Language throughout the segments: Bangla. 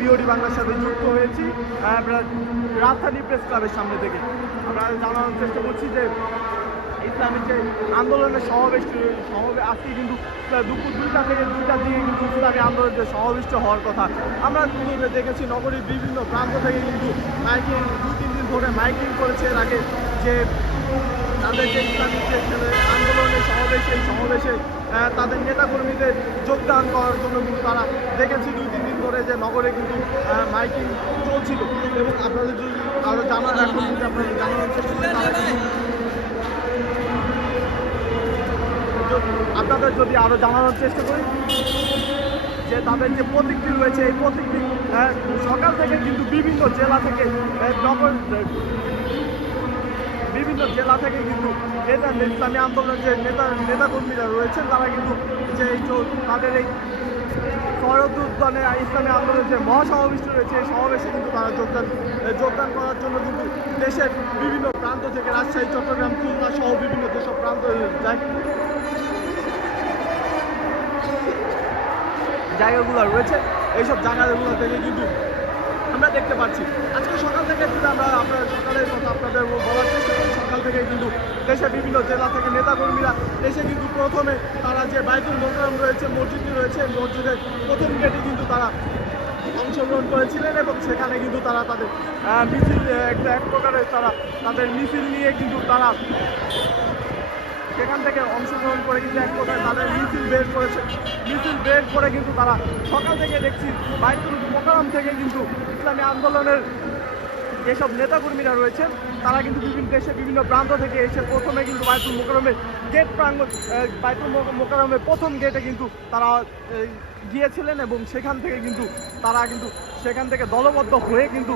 বিওডি বাংলার সাথে যুক্ত হয়েছি। আমরা রাজধানী প্রেস ক্লাবের সামনে থেকে। আমরা জানানোর চেষ্টা করছি যে ইসলামের যে আন্দোলনের সমাবেশ সমাবেশ আজকে কিন্তু দুপুর দুইটা থেকে দুইটার দিকে কিন্তু ইসলামী আন্দোলনের সমাবেষ্ট হওয়ার কথা। আমরা কিন্তু দেখেছি নগরীর বিভিন্ন প্রান্ত থেকে কিন্তু মাইকিং দুই তিন দিন ধরে মাইকিং করেছে এর আগে যে তাদের যে ইসলামিক যে আন্দোলনের সমাবেশ, এই সমাবেশে তাদের নেতাকর্মীদের যোগদান করার জন্য কিন্তু তারা দেখেছি দুই তিন দিন ধরে যে নগরে কিন্তু মাইকিং চলছিল। এবং আপনাদের যদি আরও জানার এখন যদি আপনাদের জানানোর চেষ্টা করি তারা কিন্তু আপনাদের যদি আরও জানানোর চেষ্টা করি যে তাদের যে প্রতীকটি রয়েছে এই প্রতীকটি আহ, সকাল থেকে কিন্তু বিভিন্ন জেলা থেকে নগর বিভিন্ন জেলা থেকে কিন্তু নেতা ইসলামী আন্দোলনের যে নেতা নেতাকর্মীরা রয়েছেন তারা কিন্তু যে এই তাদের এই শরদ উদ্যানে ইসলামী আন্দোলনের যে মহাসমাবেশ রয়েছে এই সমাবেশে কিন্তু তারা যোগদান যোগদান করার জন্য কিন্তু দেশের বিভিন্ন প্রান্ত থেকে রাজশাহী চট্টগ্রাম খুলনা সহ বিভিন্ন যেসব প্রান্ত জায়গাগুলো রয়েছে, এইসব জায়গাগুলো থেকে কিন্তু আমরা দেখতে পাচ্ছি। আজকে সকাল থেকে যদি আমরা আপনার সকালের কথা আপনাদের বলার চেষ্টা করি। সকাল থেকে কিন্তু দেশের বিভিন্ন জেলা থেকে নেতাকর্মীরা এসে কিন্তু প্রথমে তারা যে বাইতুল মোকারম রয়েছে, মসজিদটি রয়েছে মসজিদের প্রথম গেটে কিন্তু তারা অংশগ্রহণ করেছিলেন এবং সেখানে কিন্তু তারা তাদের মিছিল, একটা এক প্রকারের তারা তাদের মিছিল নিয়ে কিন্তু তারা সেখান থেকে অংশগ্রহণ করে কিন্তু এক প্রকার তাদের মিছিল বের করেছে। মিছিল বের করে কিন্তু তারা সকাল থেকে দেখছি বাইতুল মোকারম থেকে কিন্তু ইসলামী আন্দোলনের যেসব নেতাকর্মীরা রয়েছেন তারা কিন্তু বিভিন্ন দেশে বিভিন্ন প্রান্ত থেকে এসে প্রথমে কিন্তু বাইতুল মোকারমের গেট প্রাঙ্গণ বাইতুল মোক- মোকারমের প্রথম গেটে কিন্তু তারা গিয়েছিলেন এবং সেখান থেকে কিন্তু তারা কিন্তু সেখান থেকে দলবদ্ধ হয়ে কিন্তু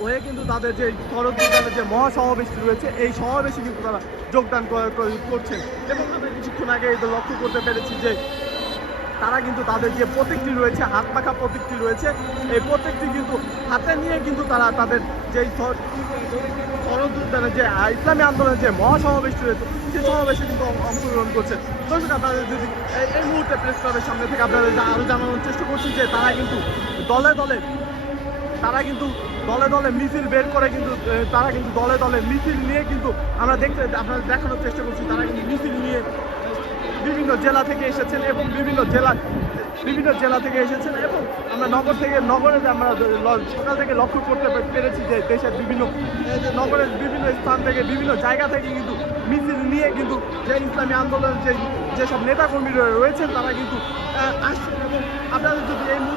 হয়ে কিন্তু তাদের যে শরৎ বিদ্যালয়ের যে মহাসমাবেশটি রয়েছে, এই সমাবেশে কিন্তু তারা যোগদান কর- কর- করছেন। এবং কিছুক্ষণ আগে লক্ষ্য করতে পেরেছি যে তারা কিন্তু তাদের যে প্রতীকটি রয়েছে হাত পাখা প্রতীকটি রয়েছে, এই প্রতীকটি কিন্তু হাতে নিয়ে কিন্তু তারা তাদের যেই শরৎ যে ইসলামী আন্দোলনের যে মহাসমাবেশটি রয়েছে, সেই সমাবেশে কিন্তু অংশগ্রহণ করছে দর্শক, আপনাদের যদি এই- মুহূর্তে প্রেস ক্লাবের সামনে থেকে আপনাদের আরও জানানোর চেষ্টা করছি যে তারা কিন্তু দলে দলে তারা কিন্তু দলে দলে মিছিল বের করে কিন্তু তারা কিন্তু দলে দলে মিছিল নিয়ে কিন্তু আমরা দেখতে আপনারা দেখানোর চেষ্টা করছি, তারা কিন্তু মিছিল নিয়ে বিভিন্ন জেলা থেকে এসেছেন এবং বিভিন্ন জেলা বিভিন্ন জেলা থেকে এসেছেন এবং আমরা নগর থেকে, নগরে আমরা সকাল থেকে লক্ষ্য করতে পেরেছি যে দেশের বিভিন্ন নগরের বিভিন্ন স্থান থেকে, বিভিন্ন জায়গা থেকে কিন্তু মিছিল নিয়ে কিন্তু যে ইসলামী আন্দোলনের যে, যেসব নেতাকর্মীরা রয়েছেন তারা কিন্তু আহ, আসছেন এবং আপনাদের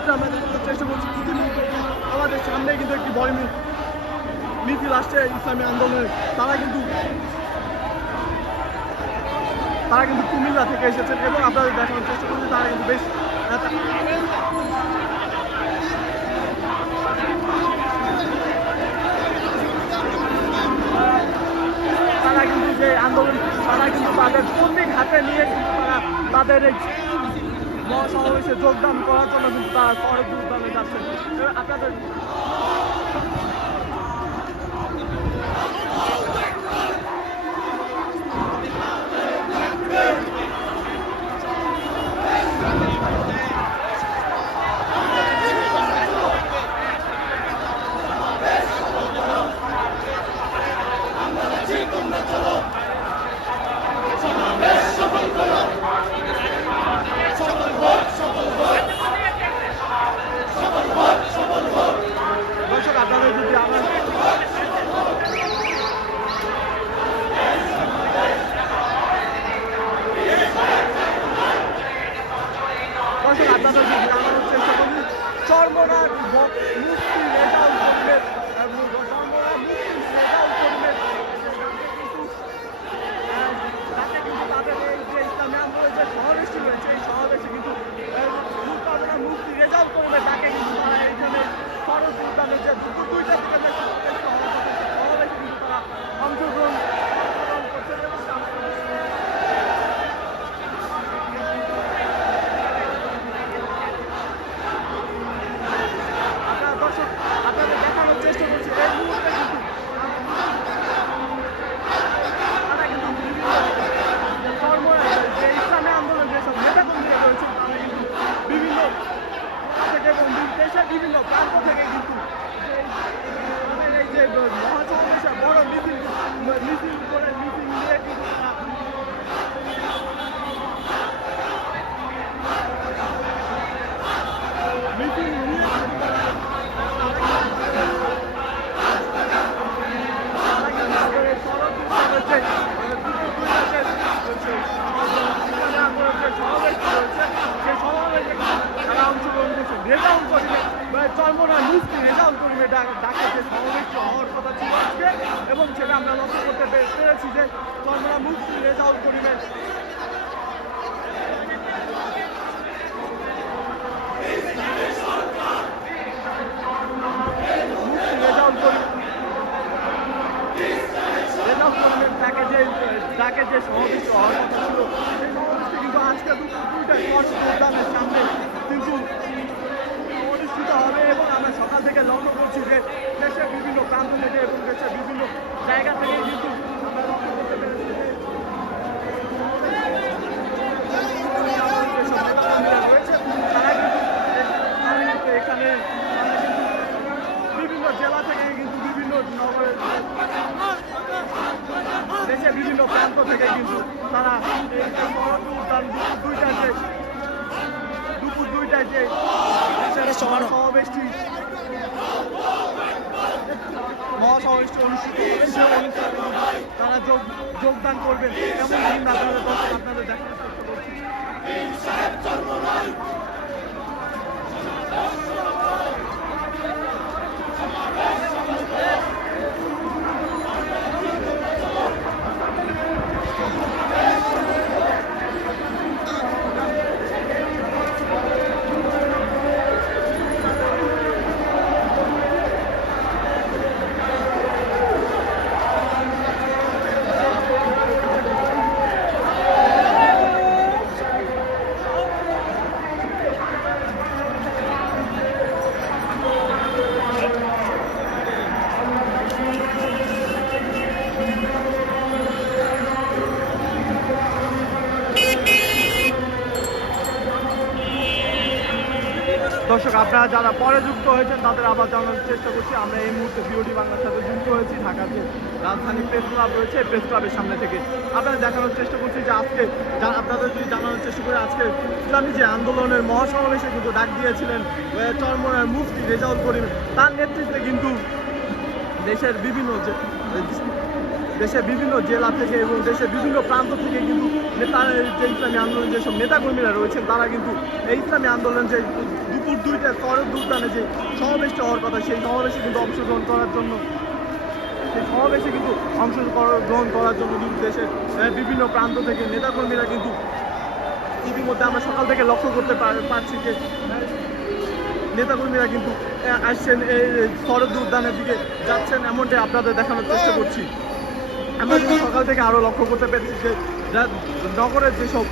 মুহূর্তে আমরা চেষ্টা করছি। ইতিমধ্যে আমাদের সামনে কিন্তু একটি মি- মিছিল আসছে ইসলামী আন্দোলনের। তারা কিন্তু তারা কিন্তু কুমিল্লা থেকে এসেছেন এবং আপনাদের দেখানোর চেষ্টা করছি, তারা কিন্তু বেশ তারা কিন্তু যে আন্দোলন, তারা কিন্তু তাদের প্রত্যেক হাতে নিয়ে তারা তাদের এই মহাসমাবেশে যোগদান করার জন্য কিন্তু তারা শহরের উদ্যানে যাচ্ছেন আপনাদের প্রান্ত থেকে এবং দেশের বিভিন্ন জায়গা থেকে কিন্তু এখানে বিভিন্ন জেলা থেকে কিন্তু বিভিন্ন নগরের দেশের বিভিন্ন প্রান্ত থেকে কিন্তু তারা এই যে দুপুর দুইটায় যে সমাবেশটি মহাসমাবেশটি অনুষ্ঠিত তারা যোগ যোগদান করবেন। এমন দিন আপনাদের আপনাদের দেখানোর করছি। দর্শক, আপনারা যারা পরে যুক্ত হয়েছেন তাদের আবার জানানোর চেষ্টা করছি। আমরা এই মুহূর্তে বিওডি বাংলার সাথে যুক্ত হয়েছি। ঢাকার যে রাজধানী প্রেস ক্লাব রয়েছে। প্রেস ক্লাবের সামনে থেকে আপনারা দেখানোর চেষ্টা করছি যে আজকে আপনাদের যদি জানানোর চেষ্টা করি, আজকে ইসলামী যে আন্দোলনের মহাসমাবেশে কিন্তু ডাক দিয়েছিলেন চরমনার মুফতি রেজাউল করিম। তার নেতৃত্বে কিন্তু দেশের বিভিন্ন দেশের বিভিন্ন জেলা থেকে এবং দেশের বিভিন্ন প্রান্ত থেকে কিন্তু নেতা যে ইসলামী আন্দোলন যেসব নেতাকর্মীরা রয়েছেন, তারা কিন্তু এই ইসলামী আন্দোলন যে দুপুর দুইটা শরৎ উদ্যানে যে সমাবেশটা হওয়ার কথা, সেই সমাবেশে কিন্তু অংশগ্রহণ করার জন্য, সেই সমাবেশে কিন্তু অংশগ্রহণ করার জন্য কিন্তু দেশের বিভিন্ন প্রান্ত থেকে নেতাকর্মীরা কিন্তু ইতিমধ্যে আমরা সকাল থেকে লক্ষ্য করতে পারছি যে নেতাকর্মীরা কিন্তু আসছেন, এই শরৎ উদ্যানের দিকে যাচ্ছেন এমনটাই আপনাদের দেখানোর চেষ্টা করছি। আমরা সকাল থেকে আরও লক্ষ্য করতে পেরেছি যে নগরের যেসব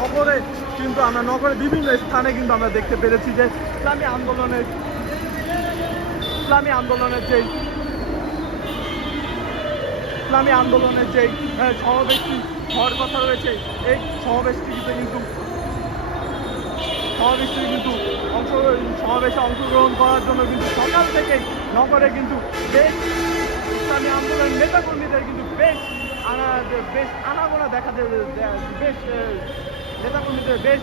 নগরে কিন্তু আমরা নগরের বিভিন্ন স্থানে কিন্তু আমরা দেখতে পেরেছি যে ইসলামী আন্দোলনের ইসলামী আন্দোলনের যেই, ইসলামী আন্দোলনের যেই সমাবেশটি হওয়ার কথা রয়েছে, এই সমাবেশটিতে কিন্তু সমাবেশটি কিন্তু অংশ, সমাবেশে অংশগ্রহণ করার জন্য কিন্তু সকাল থেকে নগরে কিন্তু বেশ ইসলামী আন্দোলনের নেতাকর্মীদের কিন্তু বেশ আনা, বেশ আনাগোনা দেখা যায়, বেশ নেতাকর্মীদের বেশ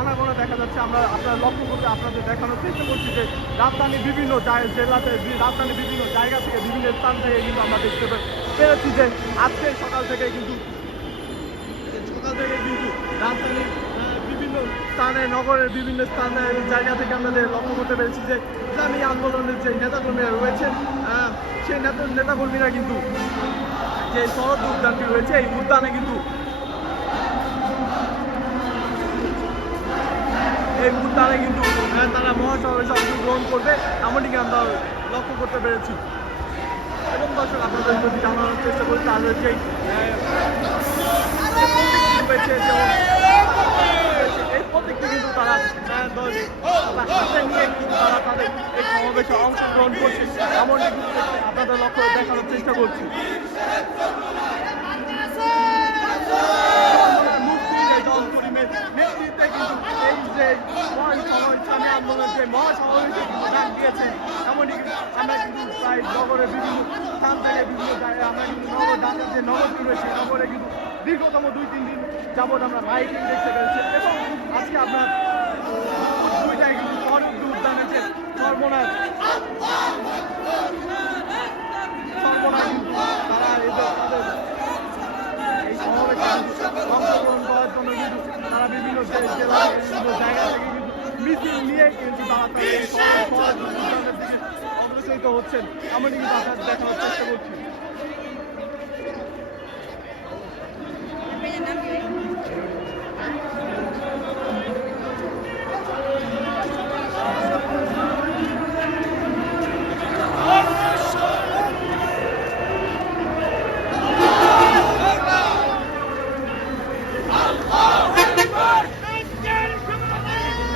আনাগোনা দেখা যাচ্ছে। আমরা আপনারা লক্ষ্য করতে আপনাদের দেখানোর চেষ্টা করছি যে রাজধানীর বিভিন্ন জেলাতে, রাজধানীর বিভিন্ন জায়গা থেকে বিভিন্ন স্থান থেকে কিন্তু আমরা দেখতে পেরেছি যে আজকে সকাল থেকে কিন্তু সকাল থেকে কিন্তু রাজধানীর বিভিন্ন স্থানে, নগরের বিভিন্ন স্থানে জায়গা থেকে আমাদের লক্ষ্য করতে পেরেছি যে ইসলামী আন্দোলনের যে নেতাকর্মীরা রয়েছেন সেই নেতা নেতাকর্মীরা কিন্তু যে শরৎ উদ্যানটি রয়েছে, এই উদ্যানে কিন্তু এই উদ্যানে কিন্তু আহ, তারা মহাসমাবেশে অংশগ্রহণ করবে এমনটিকে আমরা লক্ষ্য করতে পেরেছি? এবং দর্শক আপনাদের যদি জানানোর চেষ্টা করি তাদের যে রয়েছে কিন্তু তারা তারা তারা তাদের অংশগ্রহণ করছে। আপনাদের লক্ষ্য দেখানোর চেষ্টা করছি মুক্তি রেজাউল করিমের নেতৃত্বে কিন্তু এই যে আমরা কিন্তু বিভিন্ন বিভিন্ন আমরা কিন্তু যে নগরে কিন্তু দীর্ঘতম দুই তিন দিন যাবৎ আমরা মাইকিং দেখতে পেরেছি এবং আজকে আপনার দুইটাই কিন্তু উদ্যানের যে সর্বনাশ সর্বনাশ কিন্তু তারা এদের তাদের তারা বিভিন্ন দেশ জেলা বিভিন্ন জায়গা থেকে কিন্তু মিছিল নিয়ে কিন্তু তারা তাদের এই শহর শহর উন্নয়নের দিকে অগ্রসরিত হচ্ছেন। এমনই কিন্তু আপনাদের দেখানোর চেষ্টা করছি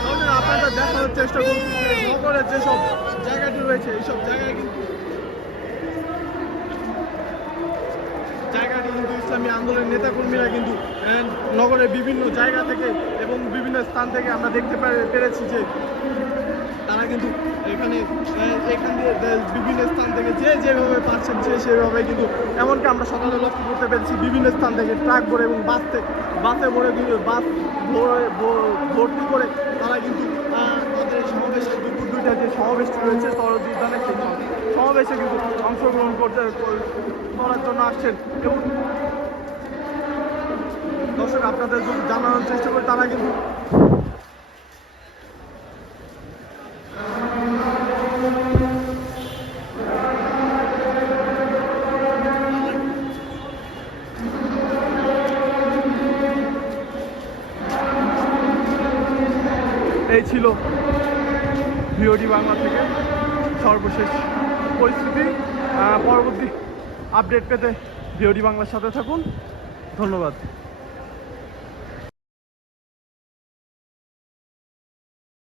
তাহলে আপনাদের দেখানোর চেষ্টা করছি যে নগরের যেসব জায়গাটি রয়েছে এইসব জায়গায় কিন্তু জায়গাটি কিন্তু ইসলামী আন্দোলনের নেতাকর্মীরা কিন্তু নগরের বিভিন্ন জায়গা থেকে এবং বিভিন্ন স্থান থেকে আমরা দেখতে পেরেছি যে তারা কিন্তু এখানে এখান দিয়ে বিভিন্ন স্থান থেকে যে যেভাবে পারছেন যে সেভাবে কিন্তু, এমনকি আমরা সকালে লক্ষ্য করতে পেরেছি বিভিন্ন স্থান থেকে ট্রাক ভরে এবং বাস থেকে বাসে ভরে কিন্তু, বাস ভরে- ভর্তি করে তারা কিন্তু আহ, তাদের এই সমাবেশে দুপুর যে সমাবেশটি রয়েছে উদ্যানে সেই সমাবেশে কিন্তু অংশগ্রহণ করতে করার জন্য আসছেন। এবং দর্শক, আপনাদের জানানোর চেষ্টা করি, তারা কিন্তু এই ছিল ভিওডি বাংলা থেকে সর্বশেষ পরিস্থিতি। পরবর্তী আপডেট পেতে ভিওডি বাংলার সাথে থাকুন। ধন্যবাদ।